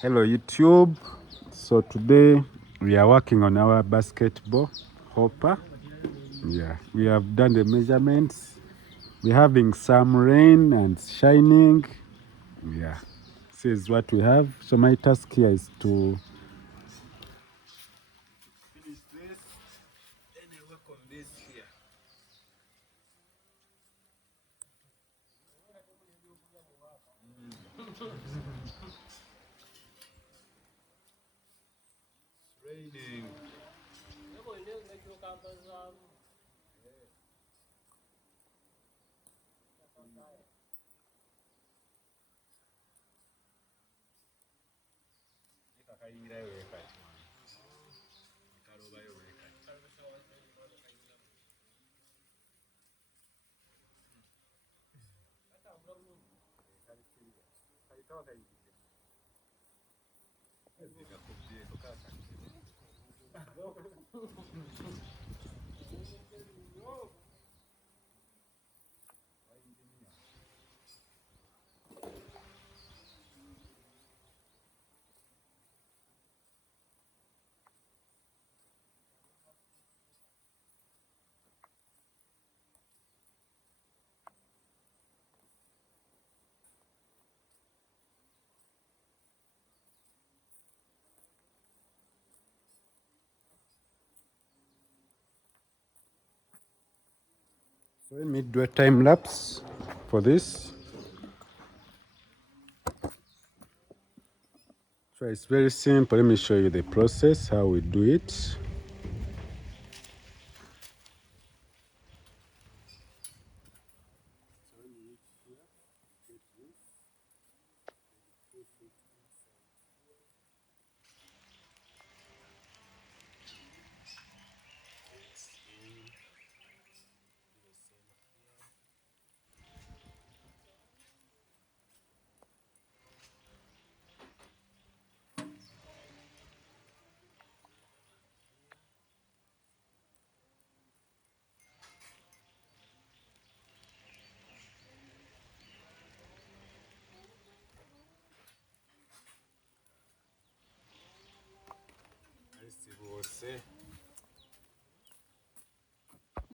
Hello YouTube. So today we are working on our basketball hopper. Yeah, we have done the measurements. We're having some rain and shining. Yeah, this is what we have. So my task here is to finish this. Then I work on this here. It's raining. So let me do a time lapse for this. So it's very simple. Let me show you the process, how we do it. Você